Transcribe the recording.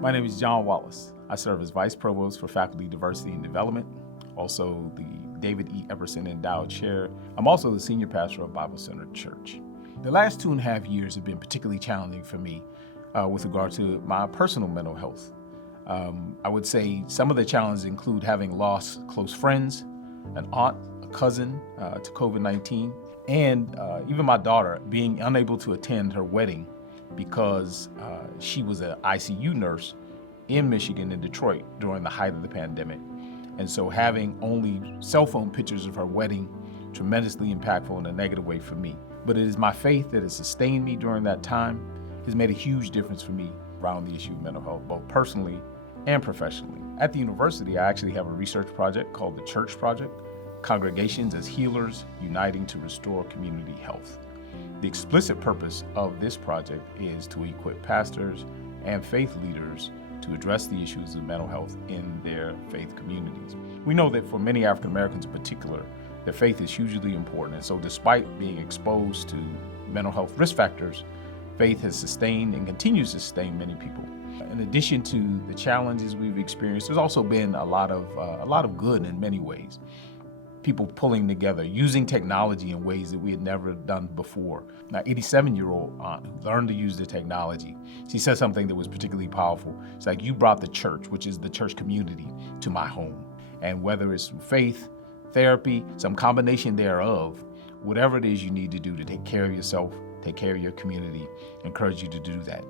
My name is John Wallace. I serve as Vice Provost for Faculty Diversity and Development, also the David E. Epperson Endowed Chair. I'm also the Senior Pastor of Bible Centered Church. The last 2.5 years have been particularly challenging for me with regard to my personal mental health. I would say some of the challenges include having lost close friends, an aunt, a cousin to COVID-19, and even my daughter being unable to attend her wedding because she was an ICU nurse in Michigan and Detroit during the height of the pandemic. And so having only cell phone pictures of her wedding, tremendously impactful in a negative way for me. But it is my faith that has sustained me during that time, has made a huge difference for me around the issue of mental health, both personally and professionally. At the university, I actually have a research project called the Church Project, Congregations as Healers Uniting to Restore Community Health. The explicit purpose of this project is to equip pastors and faith leaders to address the issues of mental health in their faith communities. We know that for many African Americans in particular, their faith is hugely important. And so despite being exposed to mental health risk factors, faith has sustained and continues to sustain many people. In addition to the challenges we've experienced, there's also been a lot of good in many ways. People pulling together, using technology in ways that we had never done before. My 87-year-old aunt who learned to use the technology, she said something that was particularly powerful. It's like, you brought the church, which is the church community, to my home. And whether it's through faith, therapy, some combination thereof, whatever it is you need to do to take care of yourself, take care of your community, I encourage you to do that.